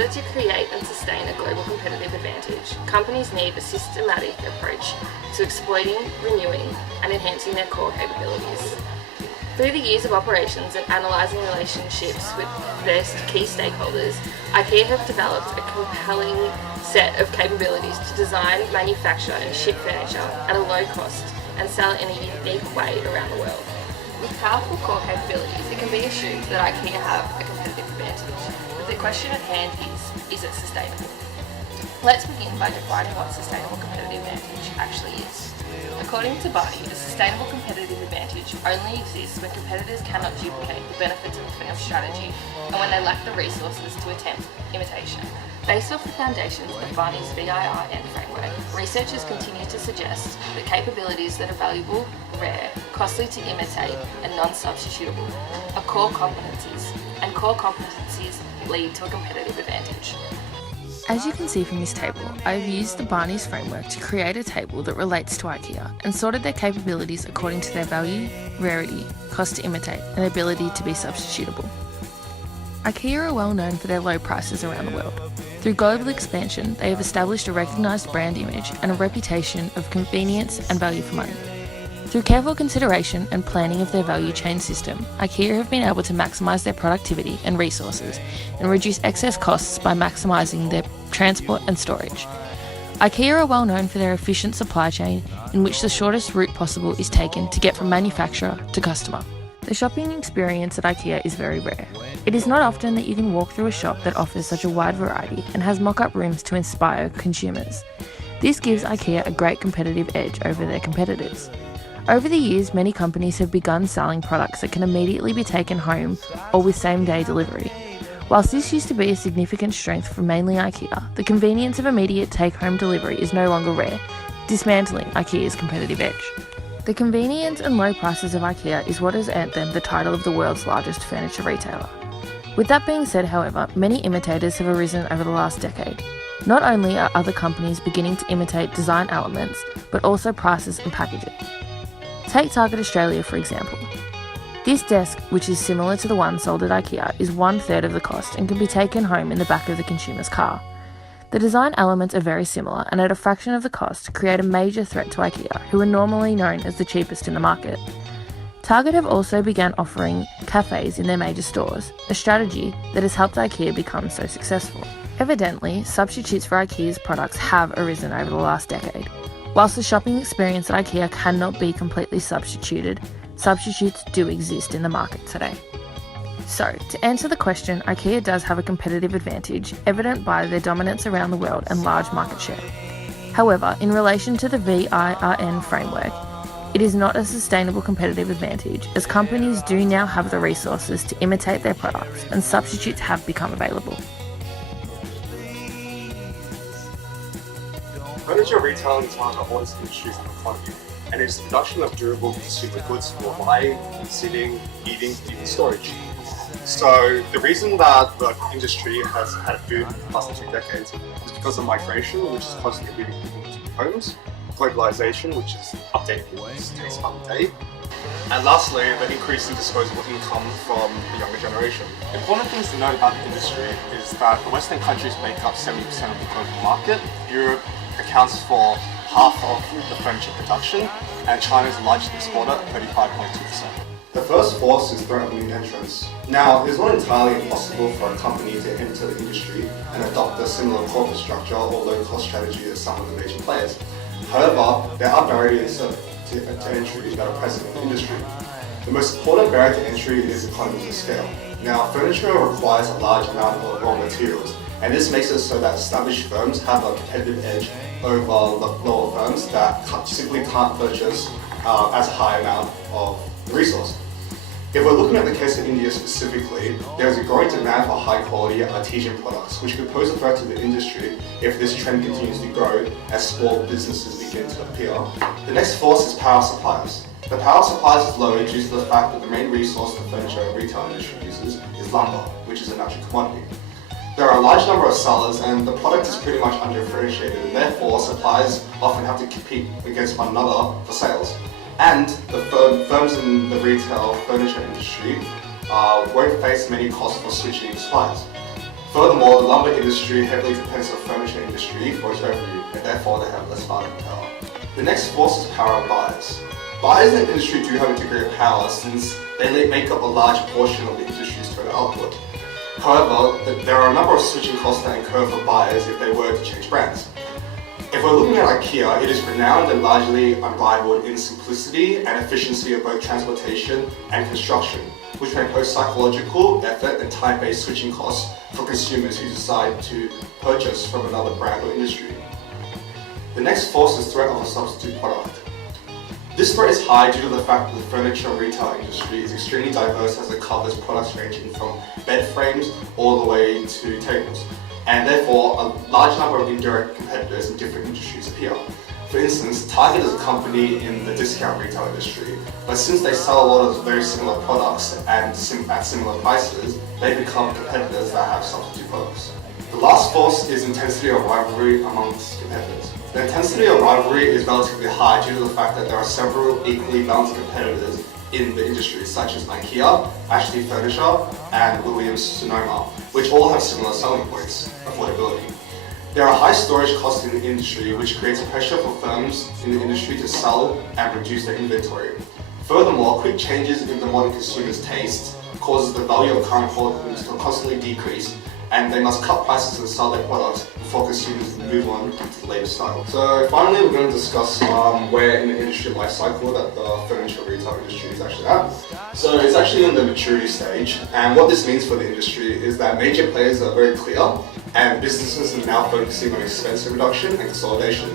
order to create and sustain a global competitive advantage, companies need a systematic approach to exploiting, renewing, and enhancing their core capabilities. Through the years of operations and analysing relationships with their key stakeholders, IKEA have developed a compelling set of capabilities to design, manufacture and ship furniture at a low cost and sell in a unique way around the world. With powerful core capabilities, it can be assumed that IKEA have a competitive advantage, but the question at hand is it sustainable? Let's begin by defining what sustainable competitive advantage actually is. According to Barney, a sustainable competitive advantage only exists when competitors cannot duplicate the benefits of a firm's strategy and when they lack the resources to attempt imitation. Based off the foundations of Barney's VIRN framework, researchers continue to suggest that capabilities that are valuable, rare, costly to imitate, and non-substitutable are core competencies, and core competencies lead to a competitive advantage. As you can see from this table, I've used the Barney's framework to create a table that relates to IKEA and sorted their capabilities according to their value, rarity, cost to imitate, and ability to be substitutable. IKEA are well known for their low prices around the world. Through global expansion, they have established a recognised brand image and a reputation of convenience and value for money. Through careful consideration and planning of their value chain system, IKEA have been able to maximise their productivity and resources and reduce excess costs by maximising their transport and storage. IKEA are well known for their efficient supply chain in which the shortest route possible is taken to get from manufacturer to customer. The shopping experience at IKEA is very rare. It is not often that you can walk through a shop that offers such a wide variety and has mock-up rooms to inspire consumers. This gives IKEA a great competitive edge over their competitors. Over the years, many companies have begun selling products that can immediately be taken home or with same-day delivery. Whilst this used to be a significant strength for mainly IKEA, the convenience of immediate take-home delivery is no longer rare, dismantling IKEA's competitive edge. The convenience and low prices of IKEA is what has earned them the title of the world's largest furniture retailer. With that being said, however, many imitators have arisen over the last decade. Not only are other companies beginning to imitate design elements, but also prices and packaging. Take Target Australia for example. This desk, which is similar to the one sold at IKEA, is 1/3 of the cost and can be taken home in the back of the consumer's car. The design elements are very similar and at a fraction of the cost create a major threat to IKEA, who are normally known as the cheapest in the market. Target have also begun offering cafes in their major stores, a strategy that has helped IKEA become so successful. Evidently, substitutes for IKEA's products have arisen over the last decade. Whilst the shopping experience at IKEA cannot be completely substituted, substitutes do exist in the market today. So, to answer the question, IKEA does have a competitive advantage, evident by their dominance around the world and large market share. However, in relation to the VIRN framework, it is not a sustainable competitive advantage, as companies do now have the resources to imitate their products, and substitutes have become available. Furniture retailing is one of the oldest industries in the economy, and it is the production of durable consumer goods for buying, sitting, eating, even storage. So the reason that the industry has had a boom in the past 2 decades is because of migration, which is constantly moving people into new homes, globalization, which is updating people's taste by the day, and lastly, the increase in disposable income from the younger generation. Important things to note about the industry is that the Western countries make up 70% of the global market, Europe accounts for half of the furniture production, and China is the largest exporter at 35.2%. The first force is threat of new entrants. Now, it is not entirely impossible for a company to enter the industry and adopt a similar corporate structure or low-cost strategy as some of the major players. However, there are barriers to entry that are present in the industry. The most important barrier to entry is economies of scale. Now, furniture requires a large amount of raw materials, and this makes it so that established firms have a competitive edge over lower firms that simply can't purchase as a high amount of the resource. If we're looking at the case of India specifically, there is a growing demand for high quality artisan products, which could pose a threat to the industry if this trend continues to grow as small businesses begin to appear. The next force is power suppliers. The power supplies is low due to the fact that the main resource the furniture and retail industry uses is lumber, which is a natural commodity. There are a large number of sellers and the product is pretty much undifferentiated, and therefore suppliers often have to compete against one another for sales. And the firms in the retail furniture industry won't face many costs for switching suppliers. Furthermore, the lumber industry heavily depends on the furniture industry for its revenue, and therefore they have less bargaining power. The next force is power of buyers. Buyers in the industry do have a degree of power since they make up a large portion of the industry's total output. However, there are a number of switching costs that incur for buyers if they were to change brands. If we're looking at IKEA, it is renowned and largely unrivaled in simplicity and efficiency of both transportation and construction, which may pose psychological, effort and time-based switching costs for consumers who decide to purchase from another brand or industry. The next force is threat of a substitute product. This threat is high due to the fact that the furniture and retail industry is extremely diverse as it covers products ranging from bed frames all the way to tables, and therefore a large number of indirect competitors in different industries appear. For instance, Target is a company in the discount retail industry, but since they sell a lot of very similar products and at similar prices, they become competitors that have substitute products. The last force is intensity of rivalry amongst competitors. The intensity of rivalry is relatively high due to the fact that there are several equally balanced competitors in the industry, such as IKEA, Ashley Furniture, and Williams Sonoma, which all have similar selling points: affordability. There are high storage costs in the industry, which creates pressure for firms in the industry to sell and reduce their inventory. Furthermore, quick changes in the modern consumer's taste causes the value of current products to constantly decrease, and they must cut prices and sell their products before consumers move on to the latest style. So finally, we're going to discuss where in the industry life cycle that the furniture retail industry is actually at. So it's actually in the maturity stage, and what this means for the industry is that major players are very clear, and businesses are now focusing on expense reduction and consolidation.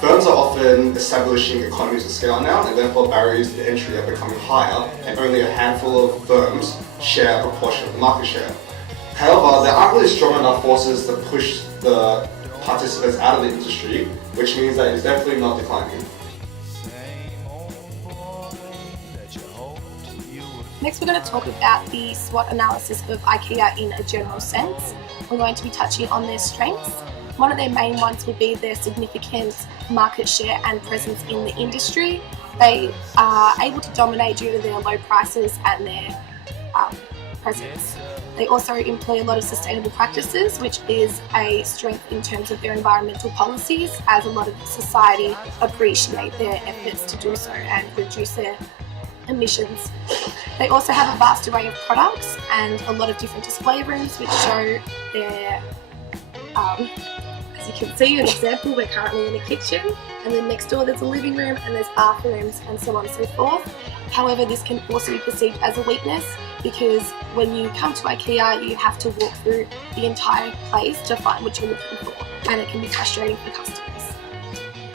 Firms are often establishing economies of scale now, and therefore barriers to entry are becoming higher, and only a handful of firms share a proportion of the market share. However, there aren't really strong enough forces to push the participants out of the industry, which means that it's definitely not declining. Next, we're going to talk about the SWOT analysis of IKEA in a general sense. We're going to be touching on their strengths. One of their main ones would be their significant market share and presence in the industry. They are able to dominate due to their low prices and their presence. They also employ a lot of sustainable practices, which is a strength in terms of their environmental policies, as a lot of society appreciate their efforts to do so and reduce their emissions. They also have a vast array of products and a lot of different display rooms which show their, as you can see, an example, we're currently in a kitchen, and then next door there's a living room and there's bathrooms and so on and so forth. However, this can also be perceived as a weakness because when you come to IKEA you have to walk through the entire place to find what you're looking for, and it can be frustrating for customers.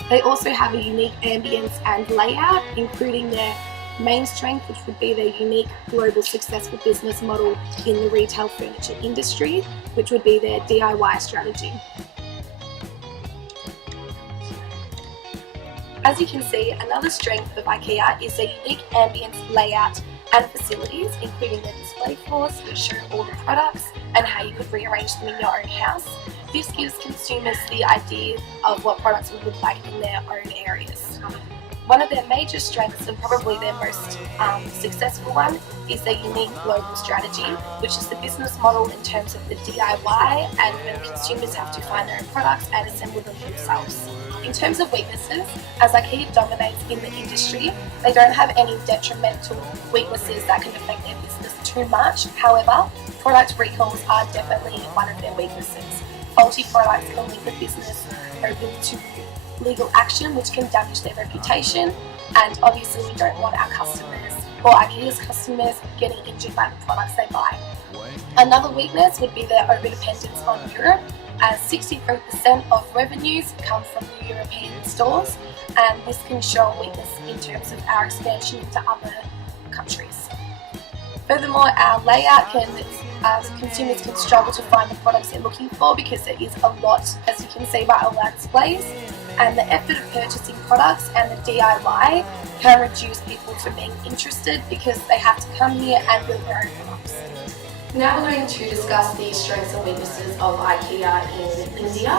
They also have a unique ambience and layout, including their main strength, which would be their unique global successful business model in the retail furniture industry, which would be their DIY strategy. As you can see, another strength of IKEA is their unique ambience, layout and facilities, including their display floors which show all the products and how you could rearrange them in your own house. This gives consumers the idea of what products would look like in their own areas. One of their major strengths, and probably their most successful one, is their unique global strategy, which is the business model in terms of the DIY and when consumers have to find their own products and assemble them themselves. In terms of weaknesses, as IKEA dominates in the industry, they don't have any detrimental weaknesses that can affect their business too much. However, product recalls are definitely one of their weaknesses. Faulty products can leave the business open to legal action, which can damage their reputation, and obviously we don't want our customers or IKEA's customers getting injured by the products they buy. Another weakness would be their over-dependence on Europe, as 63% of revenues come from the European stores, and this can show a weakness in terms of our expansion into other countries. Furthermore, our layout consumers can struggle to find the products they're looking for because there is a lot, as you can see by all our displays, and the effort of purchasing products and the DIY can reduce people from being interested because they have to come here and build their own products. Now we're going to discuss the strengths and weaknesses of IKEA in India.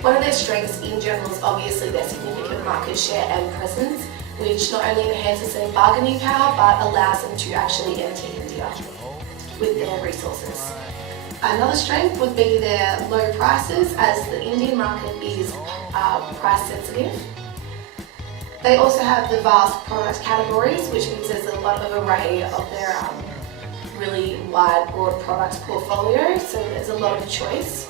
One of their strengths in general is obviously their significant market share and presence, which not only enhances their bargaining power but allows them to actually enter India with their resources. Another strength would be their low prices, as the Indian market is price sensitive. They also have the vast product categories, which means there's a lot of array of their really wide, broad product portfolio, so there's a lot of choice.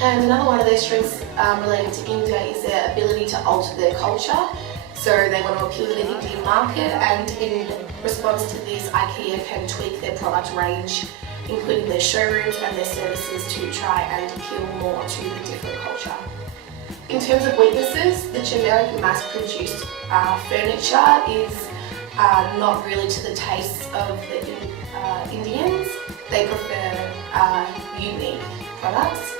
And another one of their strengths relating to India is their ability to alter their culture. So they want to appeal to the Indian market, and in response to this, IKEA can tweak their product range, including their showrooms and their services, to try and appeal more to the different culture. In terms of weaknesses, the generic mass-produced furniture is not really to the tastes of the Indians. They prefer unique products.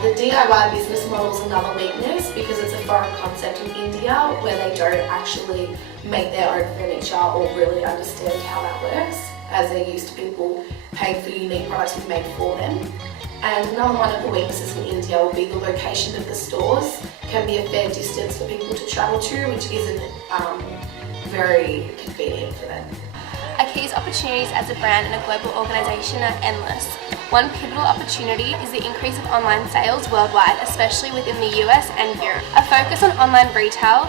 The DIY business model is another weakness because it's a foreign concept in India where they don't actually make their own furniture or really understand how that works, as they're used to people paying for unique products being made for them. And another one of the weaknesses in India will be the location of the stores. Can be a fair distance for people to travel to, which isn't very convenient for them. IKEA's opportunities as a brand and a global organisation are endless. One pivotal opportunity is the increase of online sales worldwide, especially within the US and Europe. A focus on online retail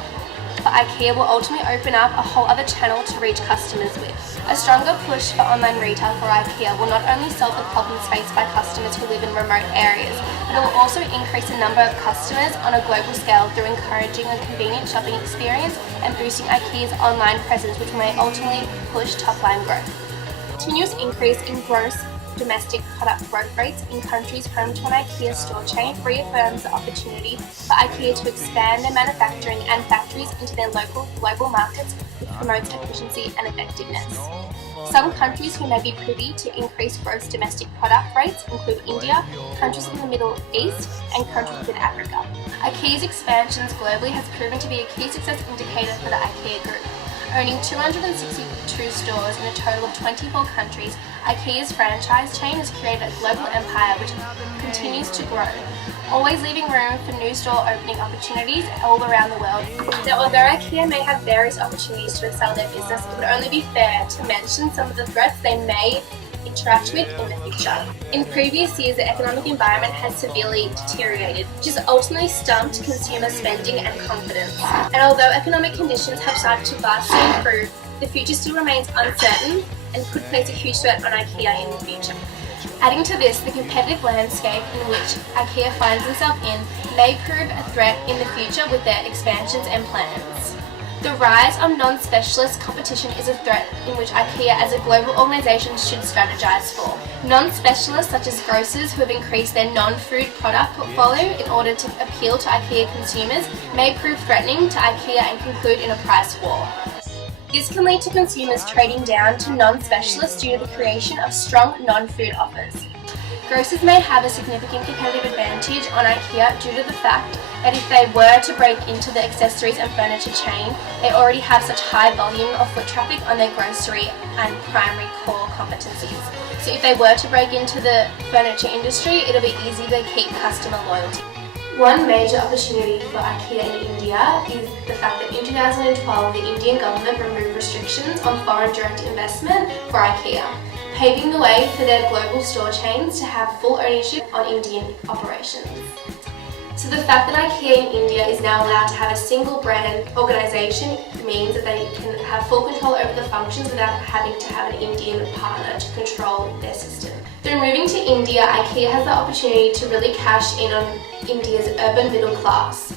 for IKEA will ultimately open up a whole other channel to reach customers with. A stronger push for online retail for IKEA will not only solve the problems faced by customers who live in remote areas, but it will also increase the number of customers on a global scale through encouraging a convenient shopping experience and boosting IKEA's online presence, which may ultimately push top-line growth. Continuous increase in gross domestic product growth rates in countries home to an IKEA store chain reaffirms the opportunity for IKEA to expand their manufacturing and factories into their local global markets, which promotes efficiency and effectiveness. Some countries who may be privy to increased gross domestic product rates include India, countries in the Middle East, and countries within Africa. IKEA's expansions globally has proven to be a key success indicator for the IKEA Group. Owning 262 stores in a total of 24 countries, IKEA's franchise chain has created a global empire which continues to grow, always leaving room for new store opening opportunities all around the world. Now, although IKEA may have various opportunities to excel their business, it would only be fair to mention some of the threats they may interact with in the future. In previous years, the economic environment has severely deteriorated, which has ultimately stumped consumer spending and confidence. And although economic conditions have started to vastly improve, the future still remains uncertain and could place a huge threat on IKEA in the future. Adding to this, the competitive landscape in which IKEA finds itself in may prove a threat in the future with their expansions and plans. The rise of non-specialist competition is a threat in which IKEA as a global organisation should strategise for. Non-specialists such as grocers who have increased their non-food product portfolio in order to appeal to IKEA consumers may prove threatening to IKEA and conclude in a price war. This can lead to consumers trading down to non-specialists due to the creation of strong non-food offers. Grocers may have a significant competitive advantage on IKEA due to the fact that if they were to break into the accessories and furniture chain, they already have such high volume of foot traffic on their grocery and primary core competencies. So if they were to break into the furniture industry, it'll be easy to keep customer loyalty. One major opportunity for IKEA in India is the fact that in 2012 the Indian government removed restrictions on foreign direct investment for IKEA, paving the way for their global store chains to have full ownership on Indian operations. So the fact that IKEA in India is now allowed to have a single brand organisation means that they can have full control over the functions without having to have an Indian partner to control their system. Through moving to India, IKEA has the opportunity to really cash in on India's urban middle class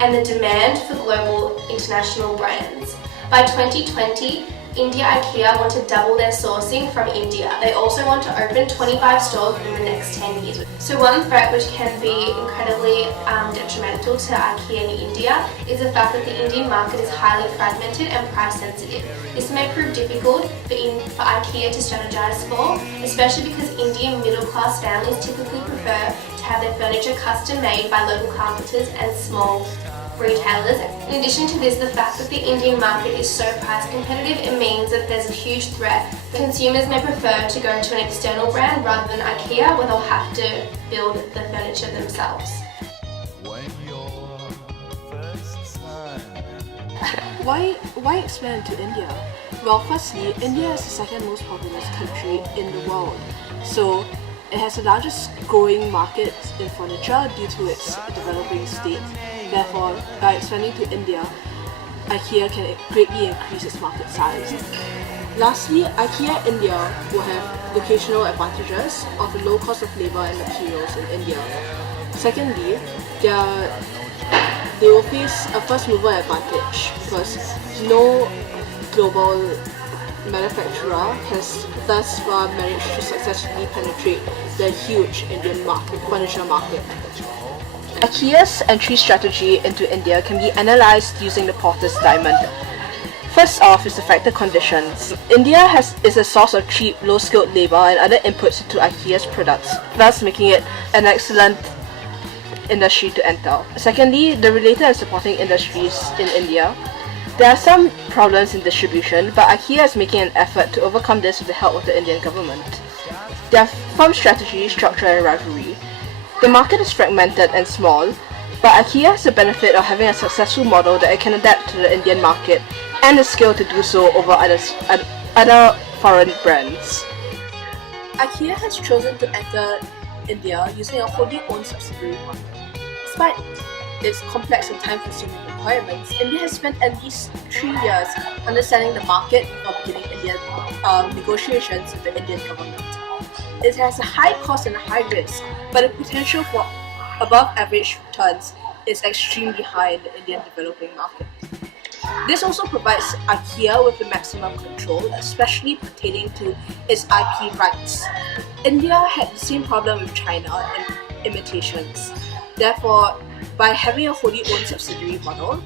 and the demand for global international brands. By 2020, India IKEA want to double their sourcing from India. They also want to open 25 stores within the next 10 years. So one threat which can be incredibly detrimental to IKEA in India is the fact that the Indian market is highly fragmented and price sensitive. This may prove difficult for IKEA to strategize for, especially because Indian middle class families typically prefer to have their furniture custom made by local carpenters and small retailers. In addition to this, the fact that the Indian market is so price competitive, it means that there's a huge threat. Consumers may prefer to go to an external brand rather than IKEA, where they'll have to build the furniture themselves. Why expand to India? Well, firstly, India is the second most populous country in the world, so it has the largest growing market in furniture due to its developing state. Therefore, by expanding to India, IKEA can greatly increase its market size. Lastly, IKEA India will have locational advantages of the low cost of labor and materials in India. Secondly, they will face a first mover advantage because no global manufacturer has thus far managed to successfully penetrate the huge Indian furniture market. IKEA's entry strategy into India can be analysed using the Porter's diamond. First off is the factor conditions. India is a source of cheap, low-skilled labour and other inputs into IKEA's products, thus making it an excellent industry to enter. Secondly, the related and supporting industries in India. There are some problems in distribution, but IKEA is making an effort to overcome this with the help of the Indian government. Their firm strategy, structure and rivalry. The market is fragmented and small, but IKEA has the benefit of having a successful model that it can adapt to the Indian market and the skill to do so over other foreign brands. IKEA has chosen to enter India using a wholly owned subsidiary model. Despite its complex and time-consuming requirements, India has spent at least 3 years understanding the market before beginning Indian negotiations with the Indian government. It has a high cost and a high risk, but the potential for above-average returns is extremely high in the Indian developing market. This also provides IKEA with the maximum control, especially pertaining to its IP rights. India had the same problem with China and imitations. Therefore, by having a wholly owned subsidiary model,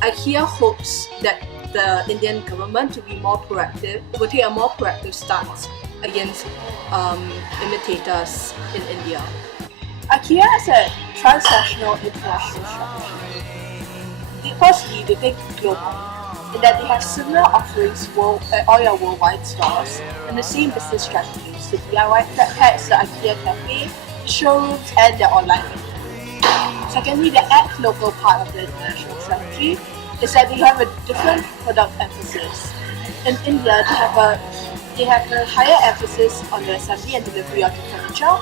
IKEA hopes that the Indian government will take a more proactive stance against imitators in India. IKEA has a transnational international strategy. Firstly, they think global, in that they have similar offerings at all your worldwide stores and the same business strategies, the DIY flat packs, the IKEA Cafe, showrooms, and their online menu. Secondly, the act local part of the international strategy is that they have a different product emphasis. In India, they have a higher emphasis on the assembly and delivery of the furniture,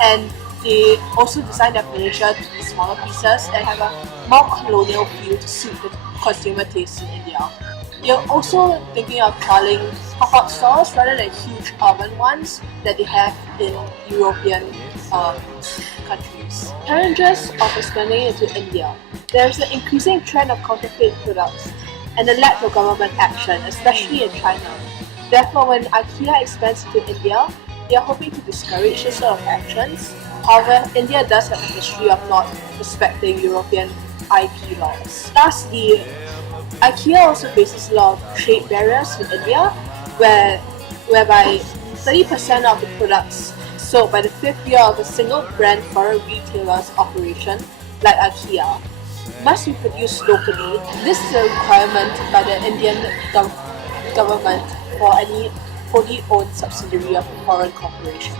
and they also design their furniture to be smaller pieces and have a more colonial feel to suit the consumer taste in India. They're also thinking of trialing pop-up stores rather than huge urban ones that they have in European countries. Challenges of expanding into India. There is an increasing trend of counterfeit products and the lack of government action, especially in China. Therefore, when IKEA expands into India, they are hoping to discourage this sort of actions. However, India does have a history of not respecting European IP laws. Lastly, IKEA also faces a lot of trade barriers in India, whereby 30% of the products sold by the 5th year of a single brand foreign retailer's operation, like IKEA, must be produced locally. This is a requirement by the Indian government for any wholly owned subsidiary of a foreign corporation.